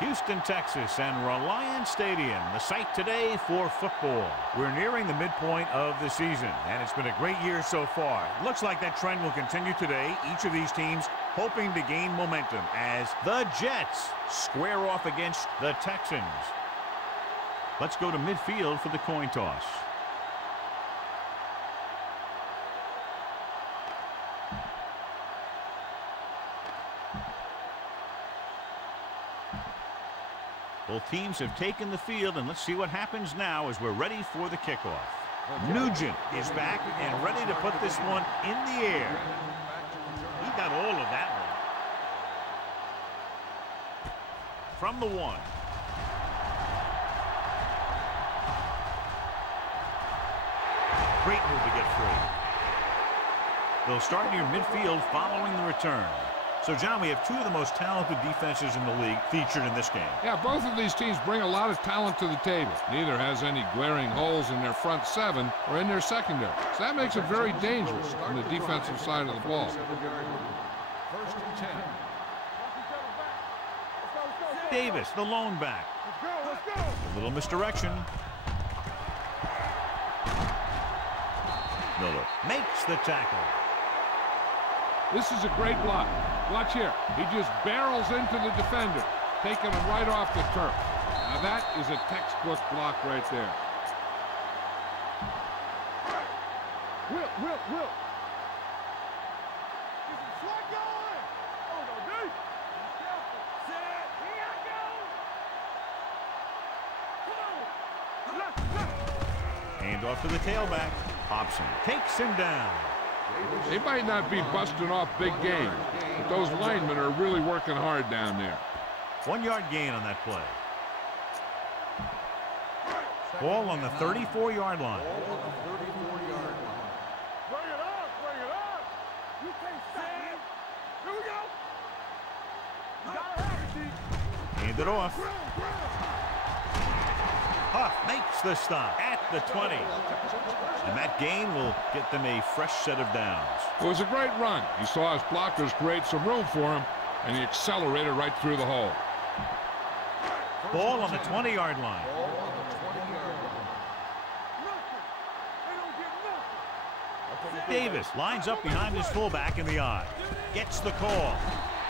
Houston, Texas, and Reliance Stadium, the site today for football. We're nearing the midpoint of the season, and it's been a great year so far. It looks like that trend will continue today. Each of these teams hoping to gain momentum as the Jets square off against the Texans. Let's go to midfield for the coin toss. Both teams have taken the field, and let's see what happens now as we're ready for the kickoff. Nugent is back and ready to put this one in the air. He got all of that one. From the 1. Great move to get free. They'll start near midfield following the return. So, John, we have two of the most talented defenses in the league featured in this game. Yeah, both of these teams bring a lot of talent to the table. Neither has any glaring holes in their front seven or in their secondary. So that makes it very dangerous on the defensive side of the ball. First and 10. Davis, the lone back. Let's go. A little misdirection. Miller makes the tackle. This is a great block. Watch here. He just barrels into the defender, taking him right off the turf. Now that is a textbook block right there. Will. Get some slack going. Oh, no, dude. Set. Here I go. Come on. Hand off to the tailback. Hobson takes him down. They might not be busting off big games, but those linemen are really working hard down there. 1 yard gain on that play. Ball on the 34-yard line. Bring it up. You can't stop it. Here we go. You gotta have it, D. Hand it off. Huff makes the stop at the 20. And that gain will get them a fresh set of downs. It was a great run. He saw his blockers create some room for him, and he accelerated right through the hole. Ball on the 20-yard line. Davis lines up behind his fullback in the I. Gets the call.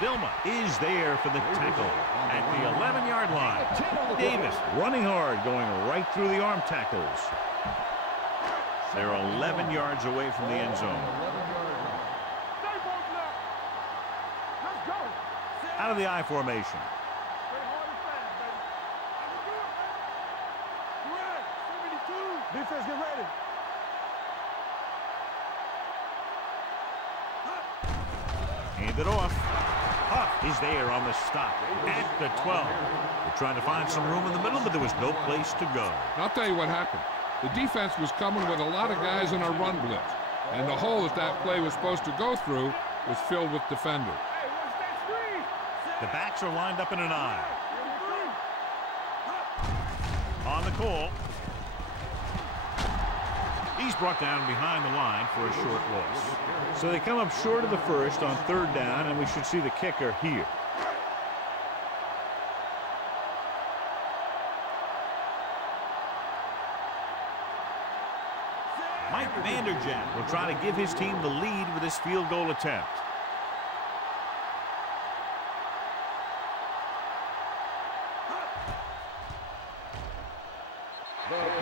Vilma is there for the tackle at the 11-yard line. Davis running hard, going right through the arm tackles. They're 11 yards away from the end zone. Out of the I formation. Defense, get ready. Hand it off. Huff is there on the stop at the 12. They're trying to find some room in the middle, but there was no place to go. I'll tell you what happened. The defense was coming with a lot of guys in a run blitz, and the hole that play was supposed to go through was filled with defenders. Hey, watch that screen. The backs are lined up in an I. On the call. He's brought down behind the line for a short loss. So they come up short of the first on 3rd down, and we should see the kicker here. Mike Vanderjagt will try to give his team the lead with this field goal attempt.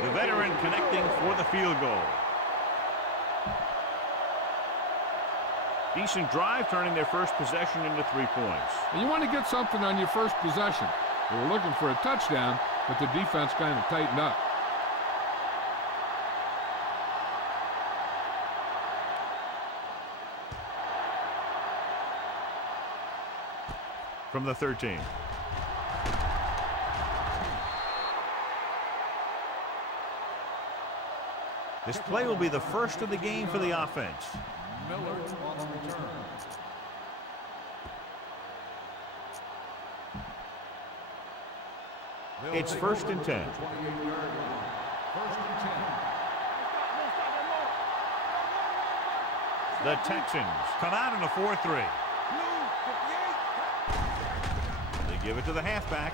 The veteran connecting for the field goal. Decent drive, turning their first possession into 3 points. And you want to get something on your first possession. They were looking for a touchdown, but the defense kind of tightened up. From the 13. This play will be the first of the game for the offense. Miller on the return. It's 1st and 10. 28-yard line. 1st and 10. The Texans come out in a 4-3. They give it to the halfback.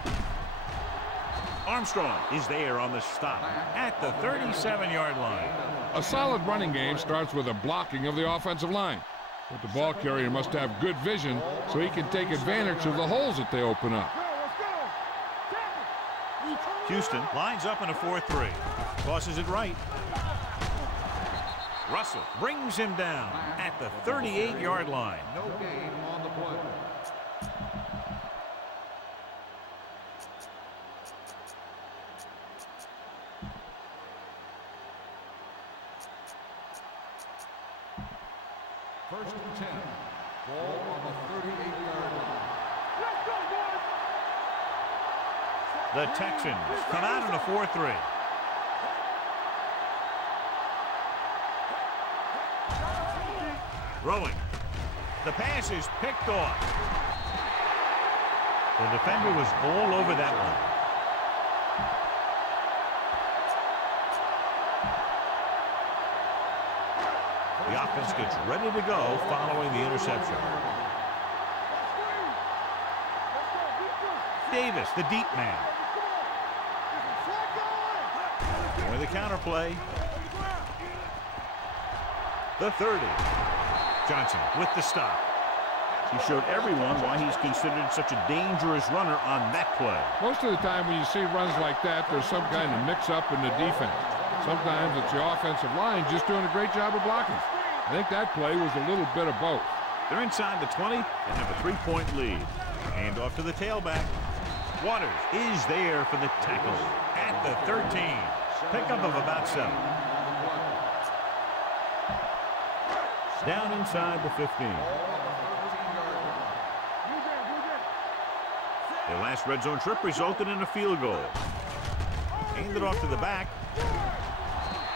Armstrong is there on the stop at the 37-yard line. A solid running game starts with a blocking of the offensive line. But the ball carrier must have good vision so he can take advantage of the holes that they open up. Houston lines up in a 4-3. Tosses it right. Russell brings him down at the 38-yard line. No gain on the play. First and 10. Ball on the 38-yard line. Let's go, boys! The Texans come out in a 4-3. Throwing. The pass is picked off. The defender was all over that one. The offense gets ready to go following the interception. Davis, the deep man. For the counter play. The 30. Johnson with the stop. He showed everyone why he's considered such a dangerous runner on that play. Most of the time when you see runs like that, there's some kind of mix-up in the defense. Sometimes it's the offensive line just doing a great job of blocking. I think that play was a little bit of both. They're inside the 20 and have a 3-point lead. Hand off to the tailback. Waters is there for the tackle at the 13. Pickup of about 7. Down inside the 15. Their last red zone trip resulted in a field goal. Handed off to the back.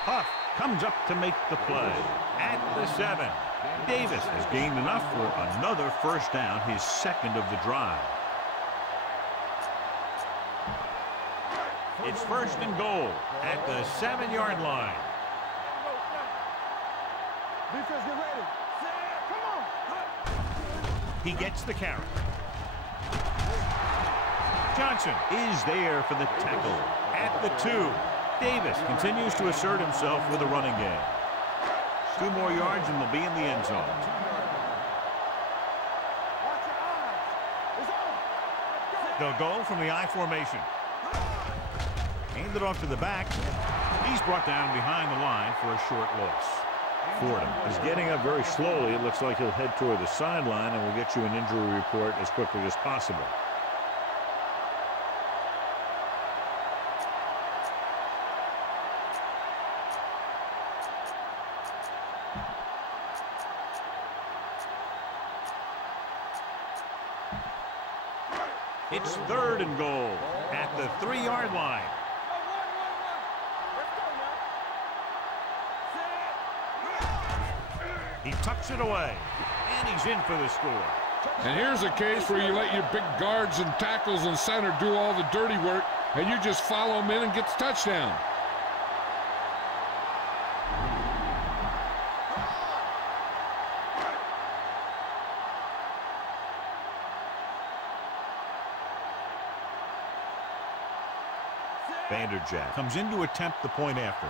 Huff comes up to make the play at the 7. Davis has gained enough for another first down, his second of the drive. It's first and goal at the 7-yard line. Defense, get ready. Come on. He gets the carry. Johnson is there for the tackle at the 2. Davis continues to assert himself with a running game. 2 more yards and they'll be in the end zone. They'll go from the I formation. Handed off to the back. He's brought down behind the line for a short loss. Fordham is getting up very slowly. It looks like he'll head toward the sideline, and we'll get you an injury report as quickly as possible. It's third and goal at the 3-yard line. He tucks it away, and he's in for the score. And here's a case where you let your big guards and tackles and center do all the dirty work, and you just follow them in and get the touchdown. Vanderjagt comes in to attempt the point after.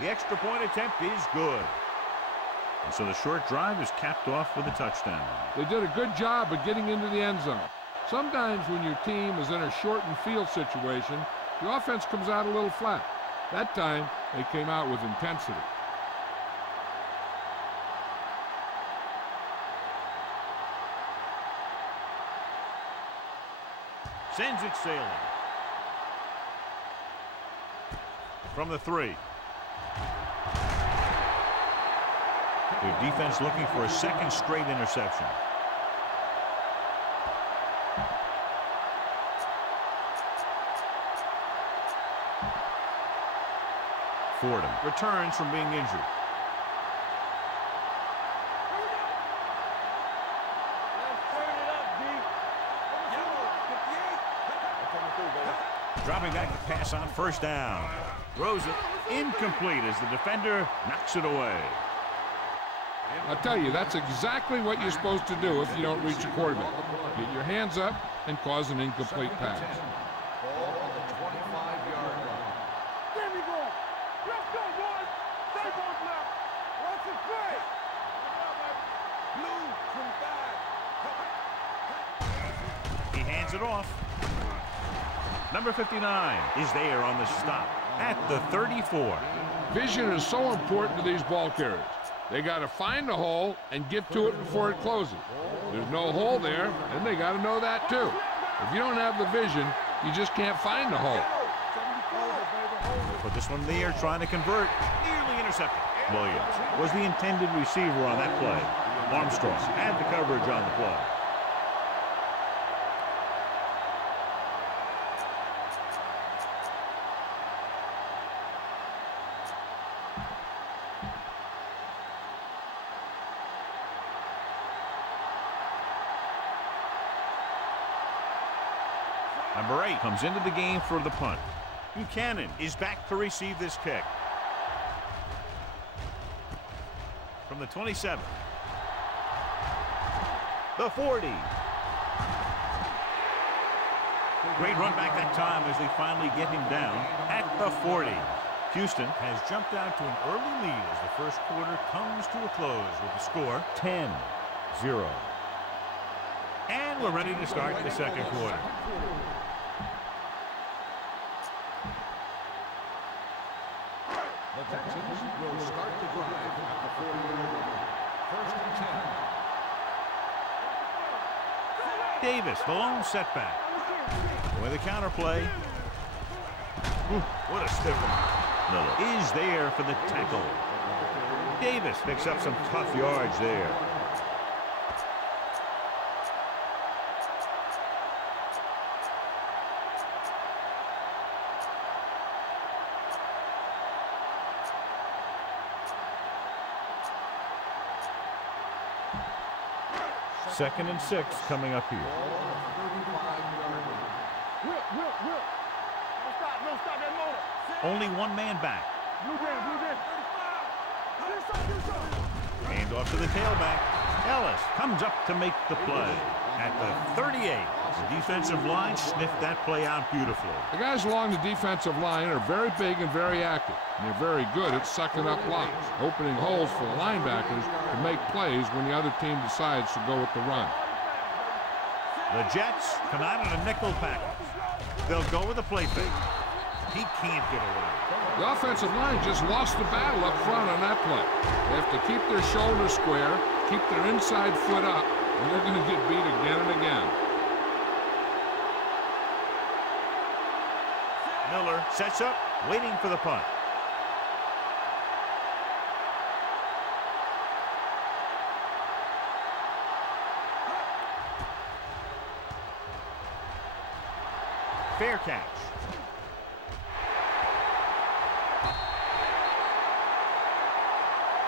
The extra point attempt is good. And so the short drive is capped off with a touchdown. They did a good job of getting into the end zone. Sometimes when your team is in a shortened field situation, the offense comes out a little flat. That time, they came out with intensity. Sends it sailing. From the 3. Their defense looking for a second straight interception. Fordham returns from being injured. Dropping back to pass on first down. Throws it incomplete as the defender knocks it away. I'll tell you, that's exactly what you're supposed to do if you don't reach a quarterback. Get your hands up and cause an incomplete pass. Ball on the 25-yard line. There we go. Let's go, boys. Stay on left. Watch it play. Blue, come back. He hands it off. Number 59 is there on the stop at the 34. Vision is so important to these ball carriers. They got to find the hole and get to it before it closes. There's no hole there, and they got to know that too. If you don't have the vision, you just can't find the hole. Put this one in the air, trying to convert. Nearly intercepted. Williams was the intended receiver on that play. Armstrong had the coverage on the play. Number 8 comes into the game for the punt. Buchanan is back to receive this kick. From the 27. The 40. Great run back that time as they finally get him down at the 40. Houston has jumped out to an early lead as the first quarter comes to a close with the score 10-0. And we're ready to start the second quarter. The Texans will start the drive at the 40-yard line. First and 10. Davis, the lone setback. With a counter play. What a stiff one. Miller is there for the tackle. Davis picks up some tough yards there. Second and 6 coming up here. Will. Don't stop that motor. Only one man back. Blue down. 35. Hand off to the tailback. Ellis comes up to make the play. At the 38, the defensive line sniffed that play out beautifully. The guys along the defensive line are very big and very active. And they're very good at sucking up blocks, opening holes for the linebackers to make plays when the other team decides to go with the run. The Jets come out in a nickel package. They'll go with a play fake. He can't get away. The offensive line just lost the battle up front on that play. They have to keep their shoulders square, keep their inside foot up, and they're going to get beat again and again. Miller sets up, waiting for the punt. Fair catch.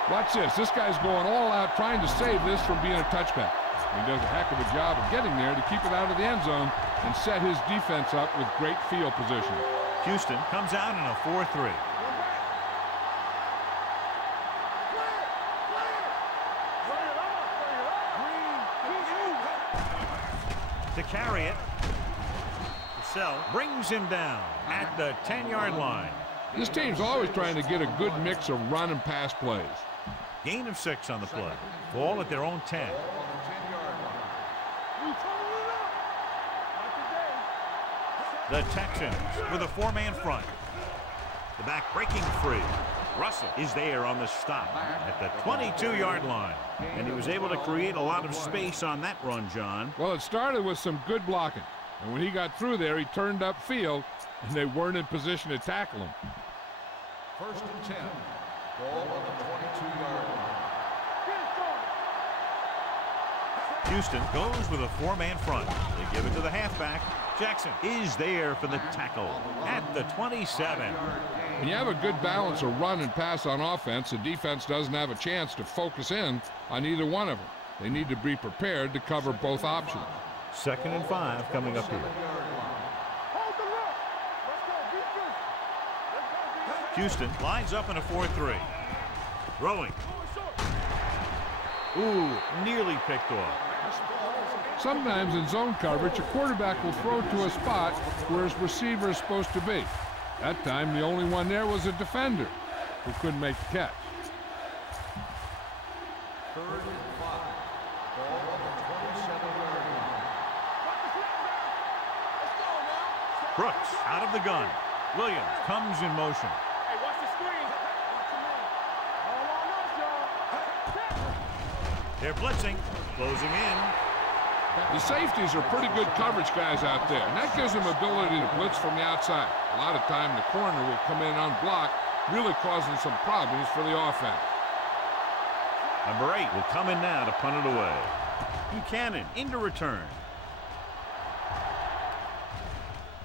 Watch this. This guy's going all out trying to save this from being a touchback. He does a heck of a job of getting there to keep it out of the end zone and set his defense up with great field position. Houston comes out in a 4-3. To carry it, Purcell brings him down at the 10-yard line. This team's always trying to get a good mix of run and pass plays. Gain of 6 on the play. Ball at their own 10. The Texans with a 4-man front. The back breaking free. Russell is there on the stop at the 22-yard line. And he was able to create a lot of space on that run, John. Well, it started with some good blocking. And when he got through there, he turned upfield, and they weren't in position to tackle him. First and 10. Ball on the 22-yard line. Houston goes with a 4-man front. They give it to the halfback. Jackson is there for the tackle at the 27. When you have a good balance of run and pass on offense, the defense doesn't have a chance to focus in on either one of them. They need to be prepared to cover both options. Second and 5 coming up here. Houston lines up in a 4-3. Throwing. Ooh, nearly picked off. Sometimes in zone coverage, a quarterback will throw to a spot where his receiver is supposed to be. That time, the only one there was a defender who couldn't make the catch. 3rd and 5. Ball on the 27-yard line. Brooks out of the gun. Williams comes in motion. Hey, watch the screen. All on us, y'all. They're blitzing, closing in. The safeties are pretty good coverage guys out there, and that gives them ability to blitz from the outside. A lot of time the corner will come in unblocked, really causing some problems for the offense. Number 8 will come in now to punt it away. Buchanan into return.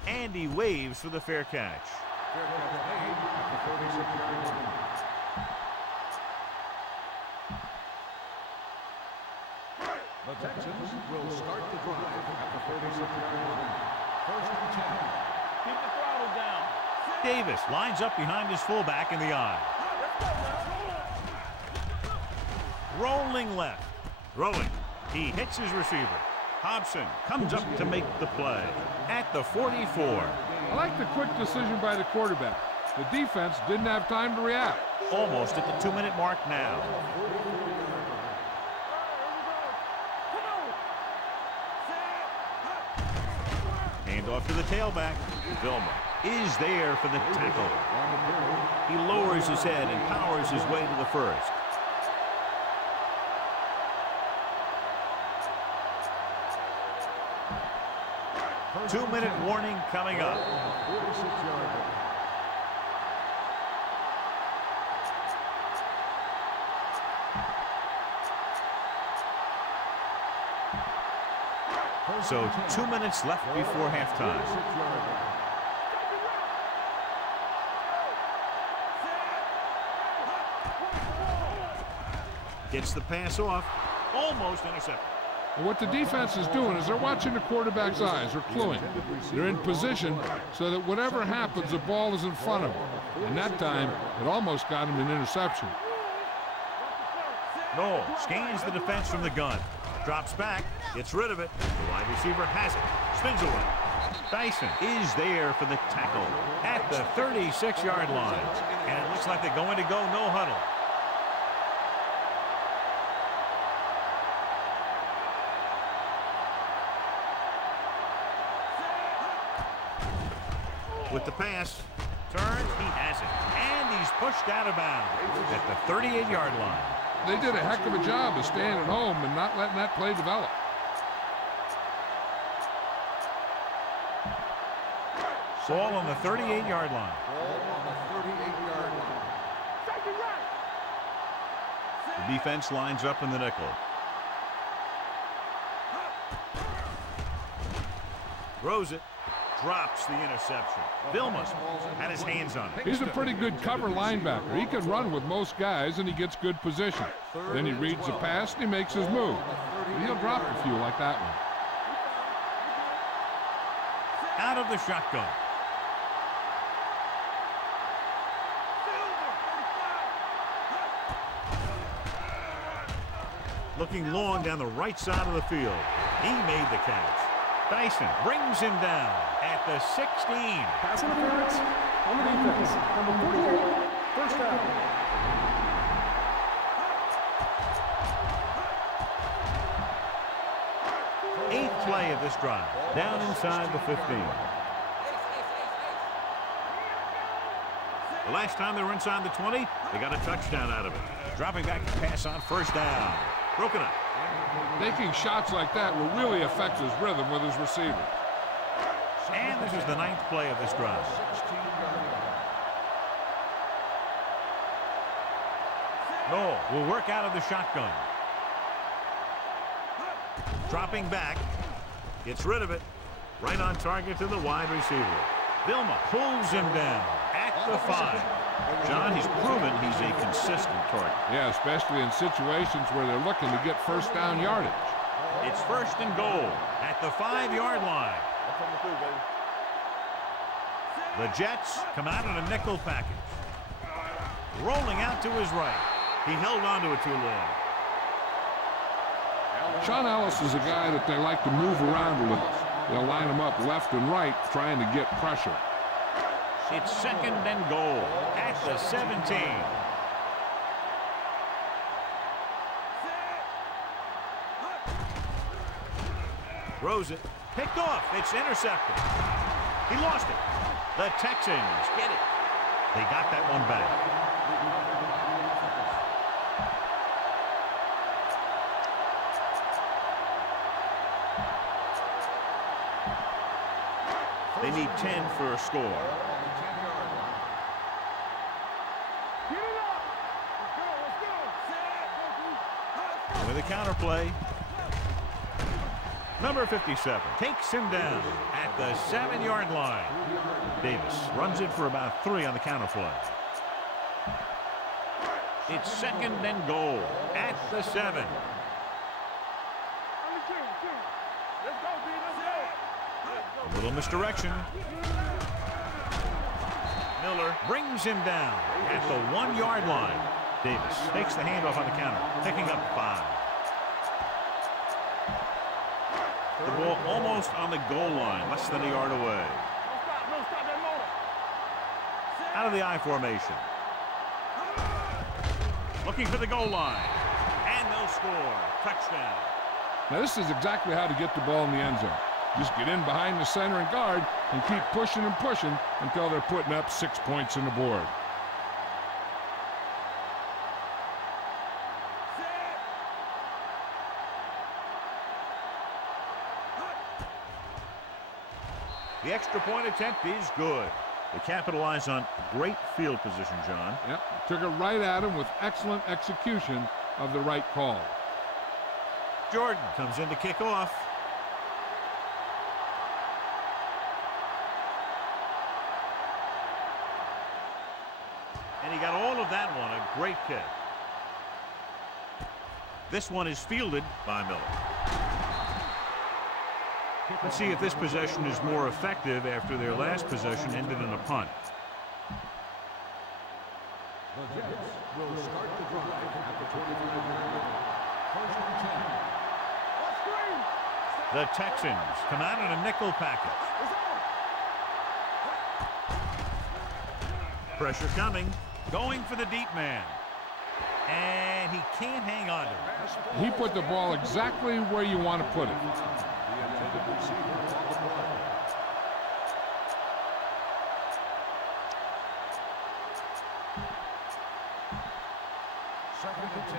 And he waves for the fair catch. Fair catch made at the 36-yard line. The Texans will start the drive at the 36-yard line. 1st and 10. Keep the throttle down. Davis lines up behind his fullback in the eye. Rolling left. Throwing. He hits his receiver. Hobson comes up to make the play at the 44. I like the quick decision by the quarterback. The defense didn't have time to react. Almost at the 2-minute mark now. Hand off to the tailback. Vilma is there for the tackle. He lowers his head and powers his way to the first. Two-minute warning coming up. 46-yard line. So 2 minutes left before halftime. Gets the pass off. Almost intercepted. What the defense is doing is they're watching the quarterback's eyes. They're cluing. They're in position so that whatever happens, the ball is in front of them. And that time, it almost got him an interception. Noel scans the defense from the gun. Drops back, gets rid of it. The wide receiver has it. Spins away. Dyson is there for the tackle at the 36-yard line. And it looks like they're going to go no huddle. With the pass, turns, he has it. And he's pushed out of bounds at the 38-yard line. They did a heck of a job of staying at home and not letting that play develop. Ball on the 38-yard line. Ball on the 38-yard line. The defense lines up in the nickel. Throws it. Drops the interception. Vilma had his hands on it. He's a pretty good cover linebacker. He can run with most guys, and he gets good position. Then he reads the pass, and he makes his move. He'll drop a few like that one. Out of the shotgun. Looking long down the right side of the field. He made the catch. Dyson brings him down at the 16. Pass interference on the defense. Number 48, first down. Eighth play of this drive. Down inside the 15. The last time they were inside the 20, they got a touchdown out of it. Dropping back to pass on first down. Broken up. Taking shots like that will really affect his rhythm with his receiver. And this is the 9th play of this drive. 16-yard line. Noel will work out of the shotgun. Dropping back. Gets rid of it. Right on target to the wide receiver. Vilma pulls him down at the 5. John, he's proven he's a consistent target. Yeah, especially in situations where they're looking to get first down yardage. It's first and goal at the 5-yard line. The Jets come out in a nickel package. Rolling out to his right. He held on to it too long. Sean Ellis is a guy that they like to move around a little. They'll line him up left and right, trying to get pressure. It's 2nd and goal at the 17. Throws it. Picked off. It's intercepted. He lost it. The Texans get it. They got that one back. They need 10 for a score. Get it up. Let's go. With a counter play. Number 57 takes him down at the 7-yard line. Davis runs it for about 3 on the counter play. It's 2nd and goal at the 7. Let's go, B. Let's go. A little misdirection. Miller brings him down at the 1-yard line. Davis takes the handoff on the counter, picking up 5. The ball almost on the goal line, less than a yard away. No stop that motor. Out of the I formation. Looking for the goal line. And they'll score. Touchdown. Now, this is exactly how to get the ball in the end zone. Just get in behind the center and guard and keep pushing and pushing until they're putting up 6 points on the board. The extra point attempt is good. They capitalize on great field position, John. Yep, took it right at him with excellent execution of the right call. Jordan comes in to kick off. And he got all of that one, a great kick. This one is fielded by Miller. Let's see if this possession is more effective after their last possession ended in a punt. The Jets will start the drive at the 29-yard line. 1st and 10. The Texans come out in a nickel package. Pressure coming. Going for the deep man. And he can't hang on to it. He put the ball exactly where you want to put it. The intended receiver on the play. Second and 10.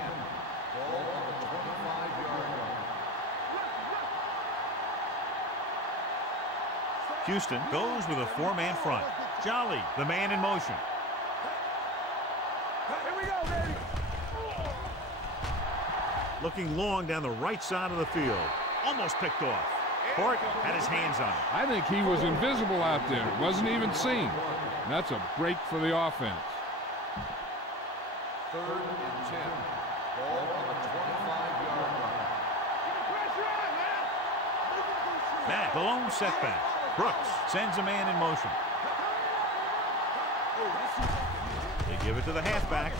Ball on the 25-yard line. Houston goes with a 4-man front. Jolly, the man in motion. Here we go, baby. Looking long down the right side of the field. Almost picked off. Hort had his hands on it. I think he was invisible out there. Wasn't even seen. And that's a break for the offense. 3rd and 10. Ball on the 25-yard line. Pressure on, man. Matt, the lone setback. Brooks sends a man in motion. They give it to the halfback.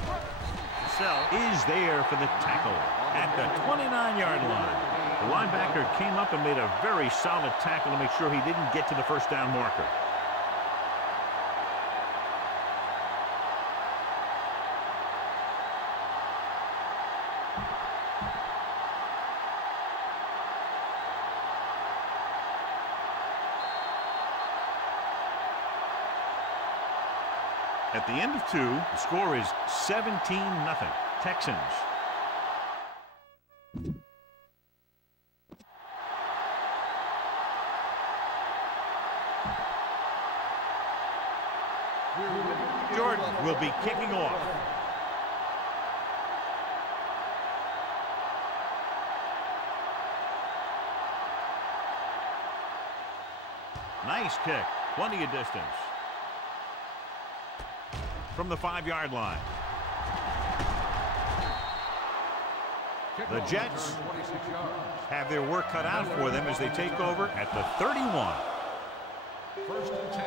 Sell is there for the tackle at the 29-yard line. The linebacker came up and made a very solid tackle to make sure he didn't get to the first down marker. At the end of 2, the score is 17-0. Texans. Jordan will be kicking off. Nice kick. Plenty of distance. From the 5-yard line. The Jets have their work cut out for them as they take over at the 31. 1st and 10.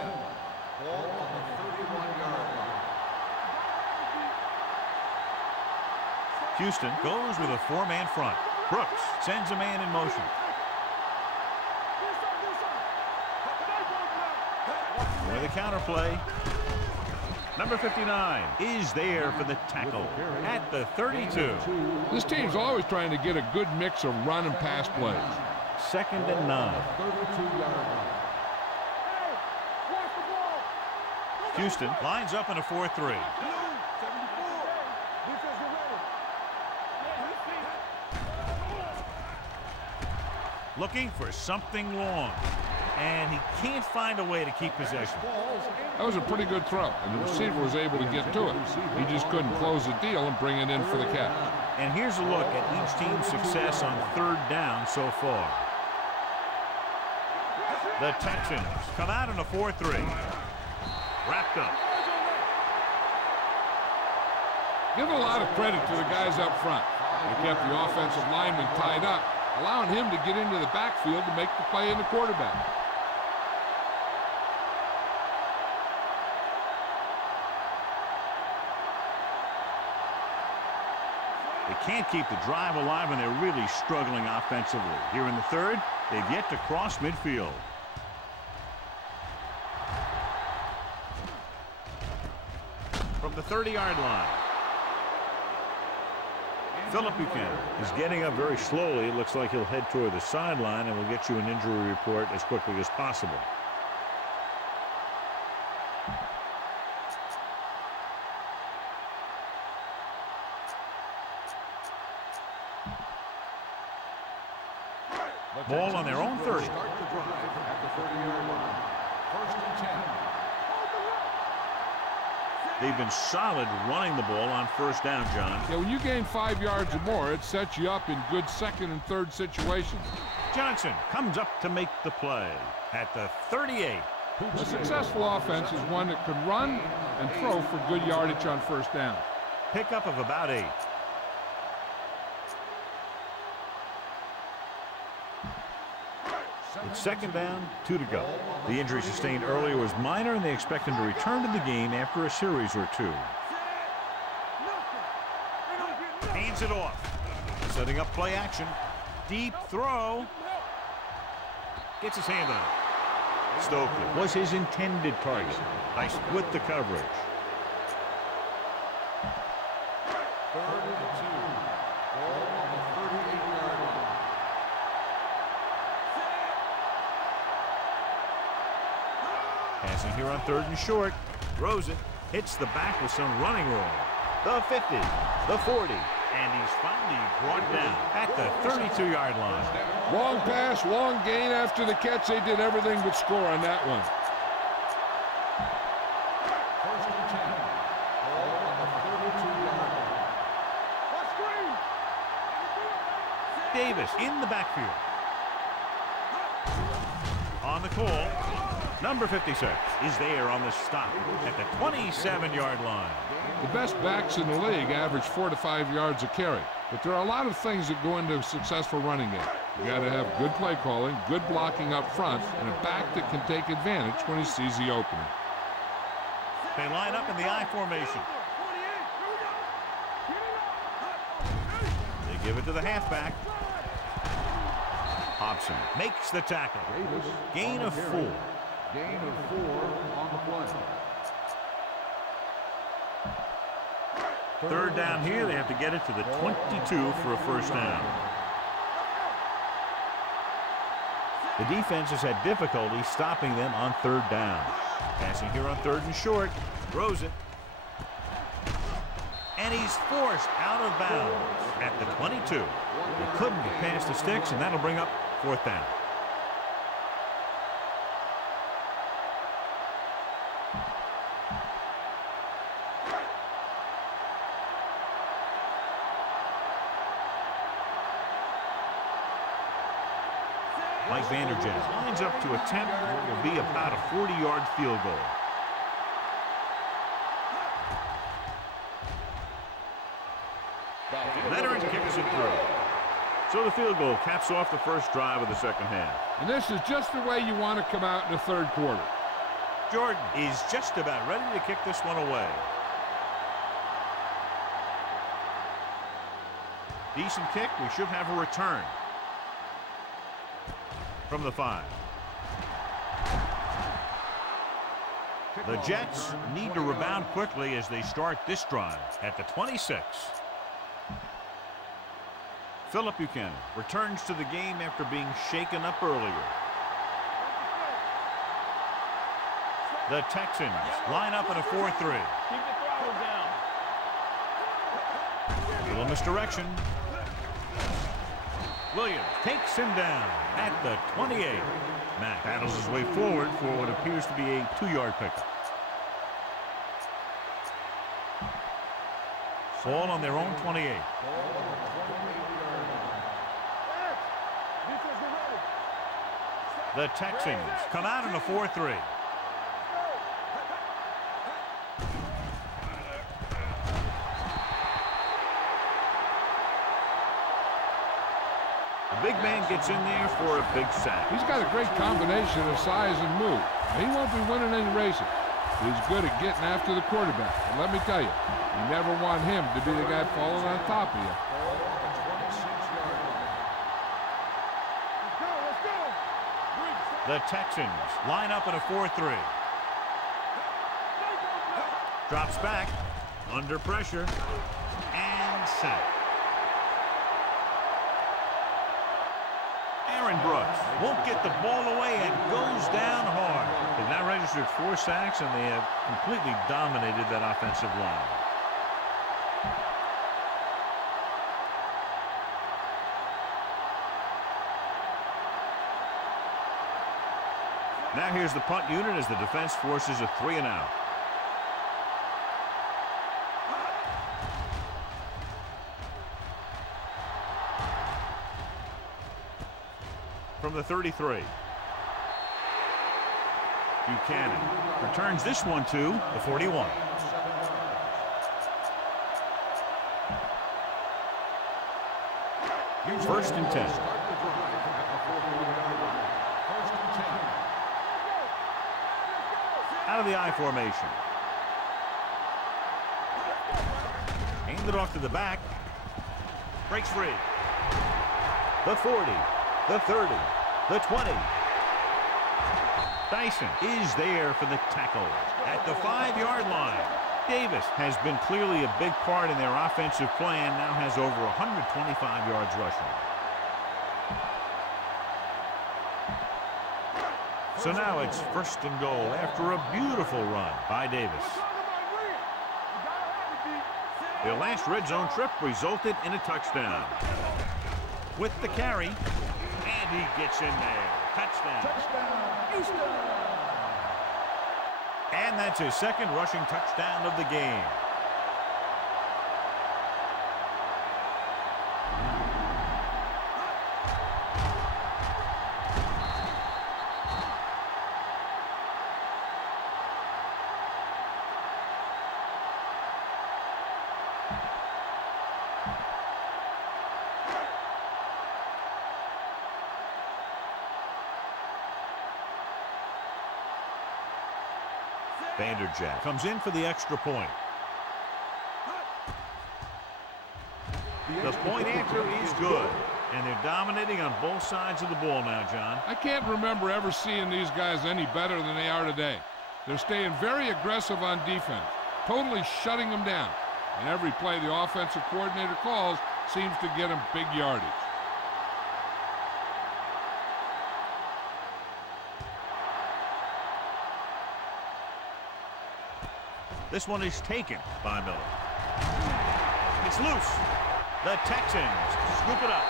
Ball on the 31-yard line. Houston goes with a 4-man front. Brooks sends a man in motion. With a counter play. Number 59 is there for the tackle at the 32. This team's always trying to get a good mix of run and pass plays. 2nd and 9. Houston lines up in a 4-3. Looking for something long. And he can't find a way to keep possession. That was a pretty good throw, and the receiver was able to get to it. He just couldn't close the deal and bring it in for the catch. And here's a look at each team's success on 3rd down so far. The Texans come out in a 4-3. Wrapped up. Give a lot of credit to the guys up front. They kept the offensive lineman tied up, allowing him to get into the backfield to make the play in the quarterback. They can't keep the drive alive, and they're really struggling offensively. Here in the 3rd, they've yet to cross midfield. From the 30-yard line. Philip Buchanan is getting up very slowly. It looks like he'll head toward the sideline, and we'll get you an injury report as quickly as possible. Ball on their own 30. Start the drive at the 30-yard line. 1st and 10. They've been solid running the ball on 1st down, John. Yeah, when you gain 5 yards or more, it sets you up in good 2nd and 3rd situations. Johnson comes up to make the play at the 38. A successful offense is one that can run and throw for good yardage on 1st down. Pickup of about 8. It's 2nd down, 2 to go. The injury sustained earlier was minor, and they expect him to return to the game after a series or 2. Hands it off. Setting up play action. Deep throw. Gets his hand on it. Stokely was his intended target. Nice with the coverage. 3rd and 2. Ball on the 38-yard line. Passing here on 3rd and short. Throws it. Hits the back with some running room. The 50. The 40. And he's finally brought down at the 32-yard line. Long pass, long gain after the catch. They did everything but score on that one. 1st and 10. Ball on the 32-yard line. Davis in the backfield. On the call. Number 56 is there on the stop at the 27-yard line. The best backs in the league average 4 to 5 yards a carry. But there are a lot of things that go into a successful running game. You got to have good play calling, good blocking up front, and a back that can take advantage when he sees the opening. They line up in the I formation. They give it to the halfback. Hobson makes the tackle. Gain of 4. Gain of 4 on the play. 3rd down here. They have to get it to the 22 for a 1st down. The defense has had difficulty stopping them on 3rd down. Passing here on 3rd and short. Throws it. And he's forced out of bounds at the 22. He couldn't get past the sticks, and that'll bring up 4th down. Mike Vanderjagt lines up to attempt what will be about a 40-yard field goal. Leonard kicks it through. So the field goal caps off the first drive of the 2nd half. And this is just the way you want to come out in the 3rd quarter. Jordan is just about ready to kick this one away. Decent kick. We should have a return from the 5. The Jets need to rebound quickly as they start this drive at the 26. Philip Buchanan returns to the game after being shaken up earlier. The Texans line up in a 4-3. Keep the throttle down. Little misdirection. Williams takes him down at the 28. Mack battles his way forward for what appears to be a 2-yard pickup. Ball on their own 28. The Texans come out in a 4-3. The big man gets in there for a big sack. He's got a great combination of size and move. He won't be winning any races, but he's good at getting after the quarterback. And let me tell you, you never want him to be the guy falling on top of you. The Texans line up in a 4-3. Drops back, under pressure, and sack. Aaron Brooks won't get the ball away and goes down hard. They've now registered 4 sacks, and they have completely dominated that offensive line. Now here's the punt unit as the defense forces a 3-and-out. From the 33. Buchanan returns this one to the 41. First and 10. Out of the I formation. Handed off to the back. Breaks free. The 40. The 30. The 20. Dyson is there for the tackle at the 5-yard line. Davis has been clearly a big part in their offensive plan. Now has over 125 yards rushing. So now it's first and goal after a beautiful run by Davis. Their last red zone trip resulted in a touchdown. With the carry, and he gets in there. Touchdown. And that's his second rushing touchdown of the game. Vanderjagt comes in for the extra point. The point after is good, and they're dominating on both sides of the ball now, John. I can't remember ever seeing these guys any better than they are today. They're staying very aggressive on defense, totally shutting them down. And every play the offensive coordinator calls seems to get them big yardage. This one is taken by Miller. It's loose. The Texans scoop it up.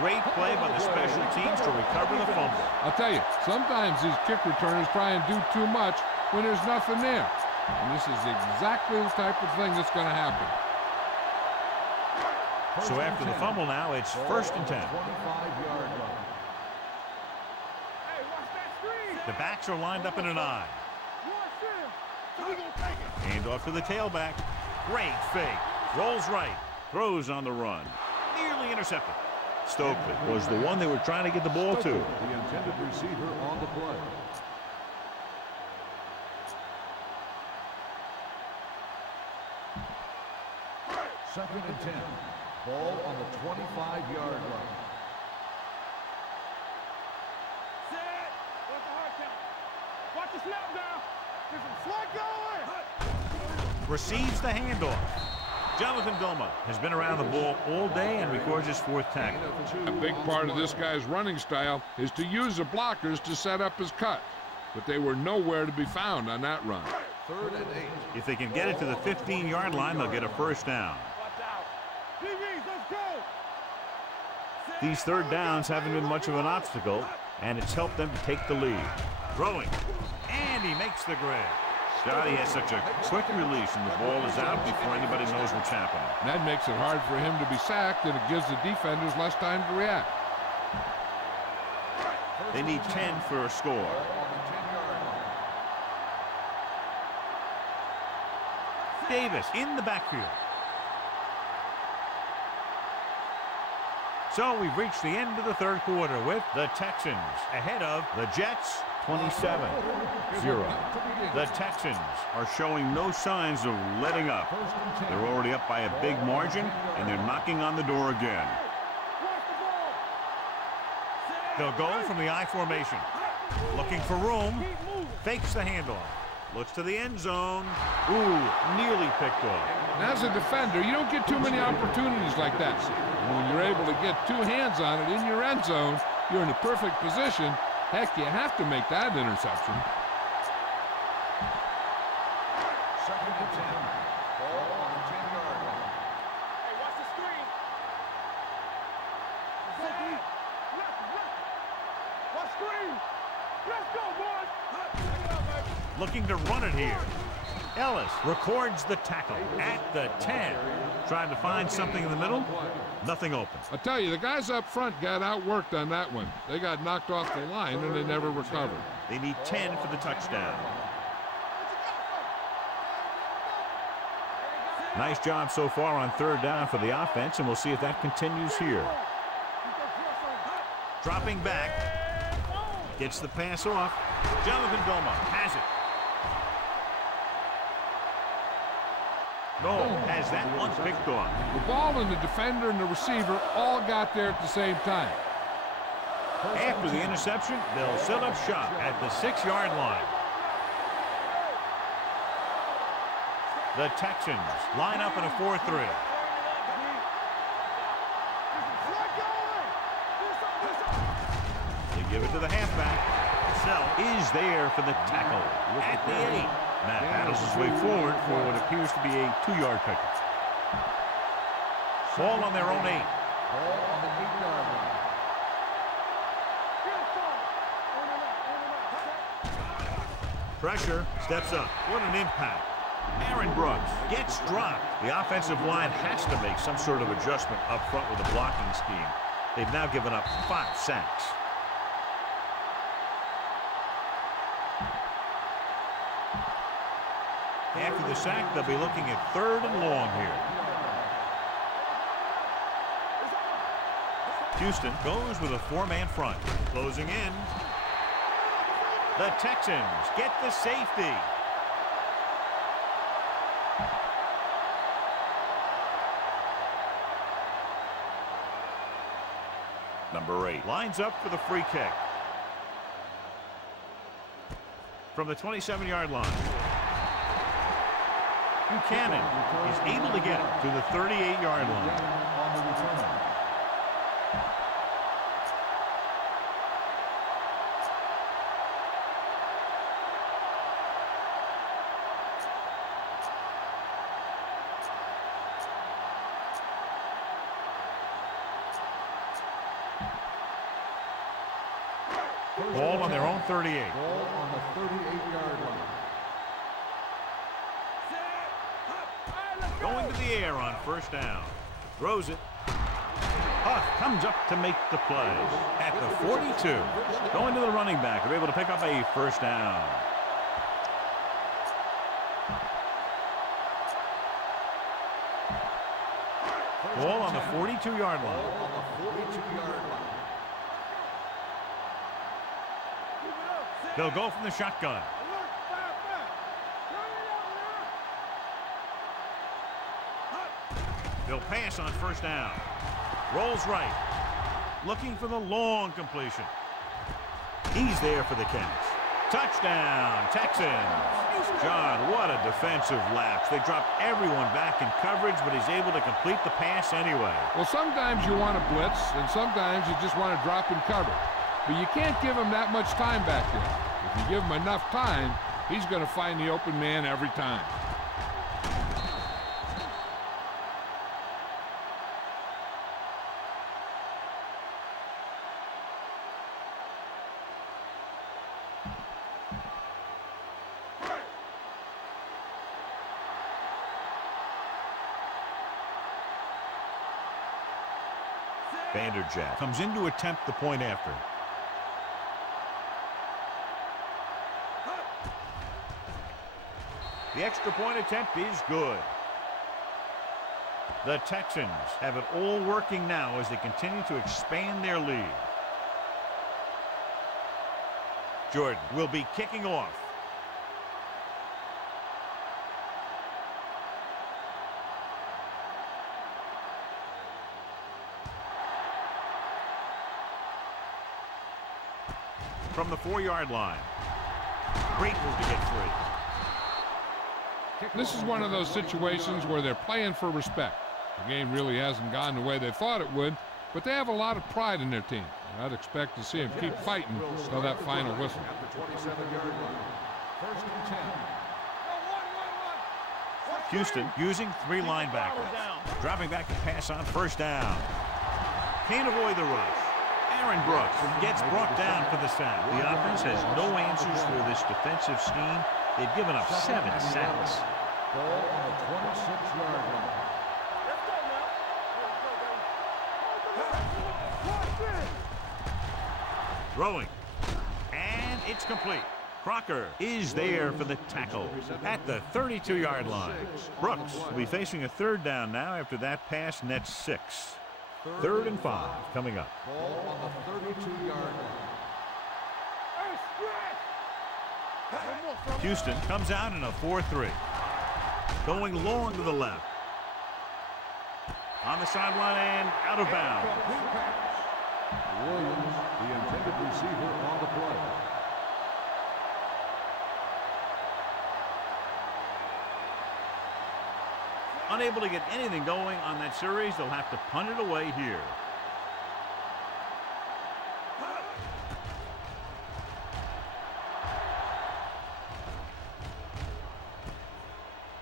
Great play by the special teams to recover the fumble. I'll tell you, sometimes these kick returners try and do too much when there's nothing there. And this is exactly the type of thing that's going to happen. So after the fumble now, it's first and 10. The backs are lined up in an I. Hand off to the tailback. Great fake. Rolls right. Throws on the run. Nearly intercepted. Stokely was the one they were trying to get the ball to. The intended receiver on the play. Second and 10. Ball on the 25-yard line. Set. What's the hard count? Watch the snap down. There's some slack going. Receives the handoff. Jonathan Vilma has been around the ball all day and records his 4th tackle. A big part of this guy's running style is to use the blockers to set up his cut, but they were nowhere to be found on that run. 3rd and 8. If they can get it to the 15-yard line, they'll get a first down. Watch out. DBs, let's go. These 3rd downs haven't been much of an obstacle, and it's helped them to take the lead. Throwing, and he makes the grab. Scotty has such a quick release, and the ball is out before anybody knows what's happening. And that makes it hard for him to be sacked, and it gives the defenders less time to react. They need 10 for a score. On the 10-yard line. Davis in the backfield. So we've reached the end of the 3rd quarter with the Texans ahead of the Jets 27-0. The Texans are showing no signs of letting up. They're already up by a big margin, and they're knocking on the door again. They'll go from the I formation. Looking for room. Fakes the handoff. Looks to the end zone. Ooh, nearly picked off. And as a defender, you don't get too many opportunities like that. And when you're able to get 2 hands on it in your end zone, you're in a perfect position. Heck, you have to make that interception. 2nd and 10. Ball on the 10-yard line. Hey, watch the screen. Watch screen. Let's go, boys. Looking to run it here. Ellis records the tackle at the 10. Trying to find something in the middle. Nothing open. I'll tell you, the guys up front got outworked on that one. They got knocked off the line, and they never recovered. They need 10 for the touchdown. Nice job so far on 3rd down for the offense, and we'll see if that continues here. Dropping back. Gets the pass off. Jonathan Vilma has it. No, has that one picked off. The ball and the defender and the receiver all got there at the same time. After the interception, they'll set up shop at the 6-yard line. The Texans line up in a 4-3. They give it to the halfback. Sell is there for the tackle at the 8. Matt paddles his way forward for what appears to be a 2-yard pickup. Ball on their own 8. Ball on the 8-yard line. Pressure, steps up. What an impact. Aaron Brooks gets dropped. The offensive line has to make some sort of adjustment up front with the blocking scheme. They've now given up 5 sacks. After the sack, they'll be looking at 3rd and long here. Houston goes with a 4-man front. Closing in. The Texans get the safety. Number 8 lines up for the free kick. From the 27-yard line. Buchanan is able to get it to the 38-yard line. On the return. Ball on their own 38. Ball on the 38-yard line. Going to the air on 1st down. Throws it. Huff comes up to make the play at the 42. Going to the running back. They're able to pick up a 1st down. Ball on the 42-yard line. On the 42-yard line. They'll go from the shotgun. They'll pass on first down. Rolls right. Looking for the long completion. He's there for the catch. Touchdown, Texans. John, what a defensive lapse. They dropped everyone back in coverage, but he's able to complete the pass anyway. Well, sometimes you want to blitz, and sometimes you just want to drop in cover. But you can't give him that much time back there. If you give him enough time, he's going to find the open man every time. Vanderjagt comes in to attempt the point after. The extra point attempt is good. The Texans have it all working now as they continue to expand their lead. Jordan will be kicking off. From the 4-yard line. Great move to get free. This is one of those situations where they're playing for respect. The game really hasn't gone the way they thought it would, but they have a lot of pride in their team. And I'd expect to see them keep fighting till that final whistle. Houston using 3 linebackers. Dropping back to pass on first down. Can't avoid the rush. Aaron Brooks gets brought down for the sack. The offense has no answers for this defensive scheme. They've given up 7 sacks. Ball on the 26-yard line. Throwing. And it's complete. Crocker is there for the tackle at the 32-yard line. Brooks will be facing a 3rd down now after that pass nets 6. 3rd and 5 coming up. Ball on the 32-yard line. Houston comes out in a 4-3. Going long to the left. On the sideline and out of bounds. Williams, the intended receiver on the play. Unable to get anything going on that series, they'll have to punt it away here.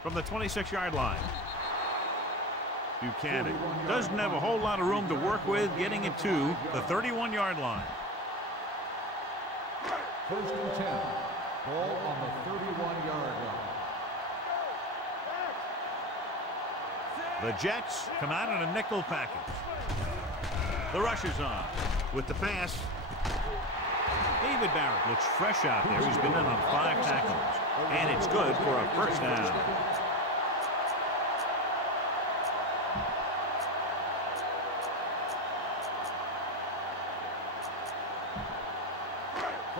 From the 26-yard line. Buchanan doesn't have a whole lot of room to work with, getting it to the 31-yard line. 1st and 10. Ball on the 31-yard line. The Jets come out in a nickel package. The rush is on with the pass. David Barrett looks fresh out there. He's been in on 5 tackles. And it's good for a 1st down.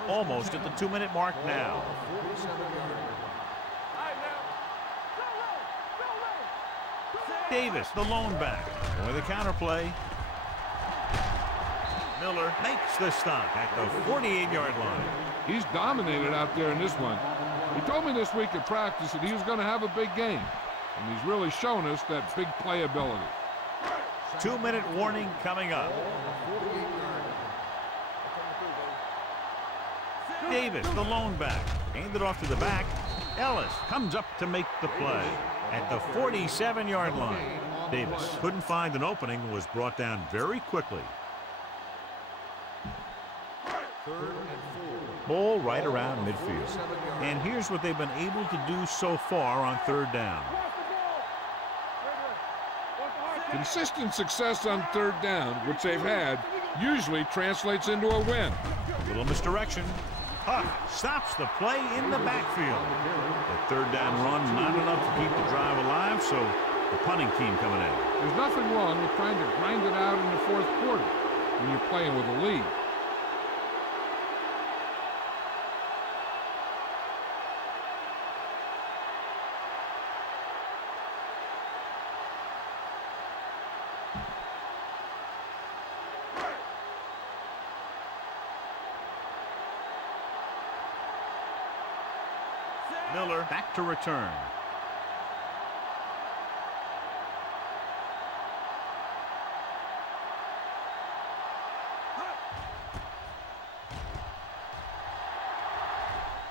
Almost at the 2-minute mark now. Davis, the lone back. With the counterplay. Miller makes the stop at the 48-yard line. He's dominated out there in this one. He told me this week at practice that he was going to have a big game. And he's really shown us that big playability. 2-minute warning coming up. Davis, the lone back. Handed off to the back. Ellis comes up to make the play at the 47-yard line. Davis couldn't find an opening and was brought down very quickly. 3rd and 4. Ball right around midfield. And here's what they've been able to do so far on 3rd down. Consistent success on 3rd down, which they've had, usually translates into a win. Little misdirection. Huff stops the play in the backfield. The 3rd down run not enough to keep the drive alive, so the punting team coming in. There's nothing wrong with trying to grind it out in the 4th quarter when you're playing with a lead. Miller back to return.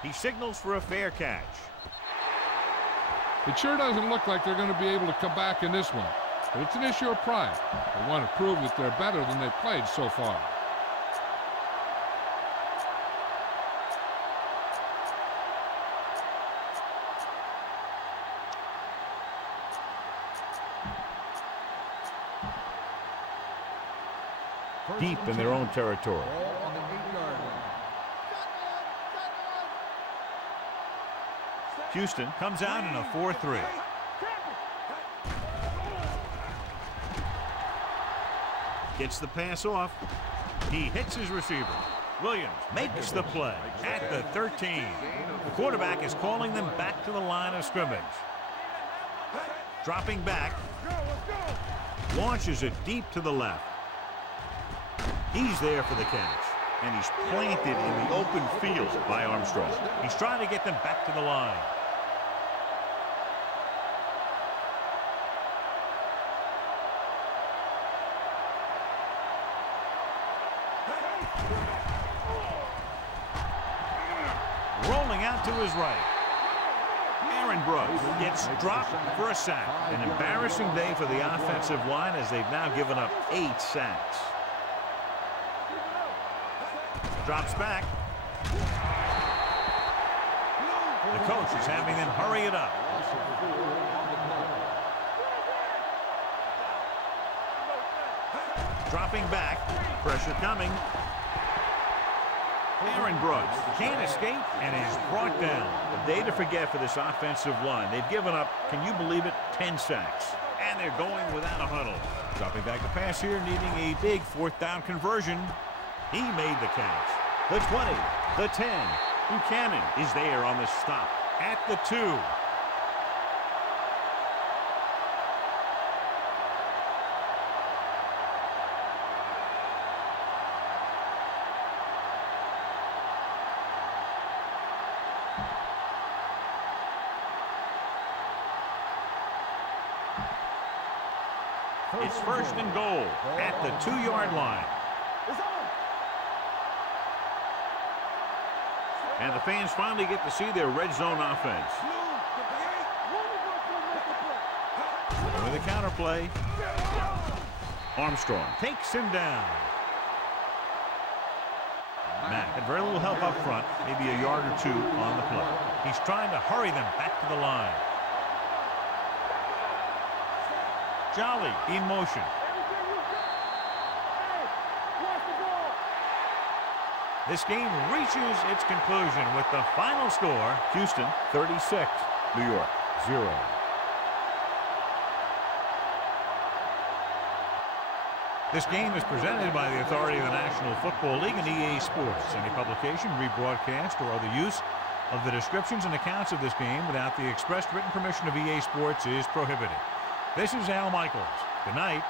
He signals for a fair catch. It sure doesn't look like they're going to be able to come back in this one, but it's an issue of pride. They want to prove that they're better than they've played so far. Deep in their own territory. Ball on the 8-yard line. Houston comes out in a 4-3. Gets the pass off. He hits his receiver. Williams makes the play at the 13. The quarterback is calling them back to the line of scrimmage. Dropping back. Launches it deep to the left. He's there for the catch. And he's planted in the open field by Armstrong. He's trying to get them back to the line. Rolling out to his right. Aaron Brooks gets dropped for a sack. An embarrassing day for the offensive line as they've now given up 8 sacks. Drops back. The coach is having them hurry it up. Dropping back. Pressure coming. Aaron Brooks can't escape and is brought down. A day to forget for this offensive line. They've given up, can you believe it, 10 sacks. And they're going without a huddle. Dropping back to pass here, needing a big 4th down conversion. He made the catch. The 20, the 10. Buchanan is there on the stop at the 2. It's 1st and goal at the 2-yard line. And the fans finally get to see their red zone offense. With the counter play. Armstrong takes him down. Matt had very little help up front, maybe a yard or 2 on the play. He's trying to hurry them back to the line. Jolly in motion. This game reaches its conclusion with the final score. Houston 36, New York 0. This game is presented by the authority of the National Football League and EA Sports. Any publication, rebroadcast, or other use of the descriptions and accounts of this game without the expressed written permission of EA Sports is prohibited. This is Al Michaels. Good night.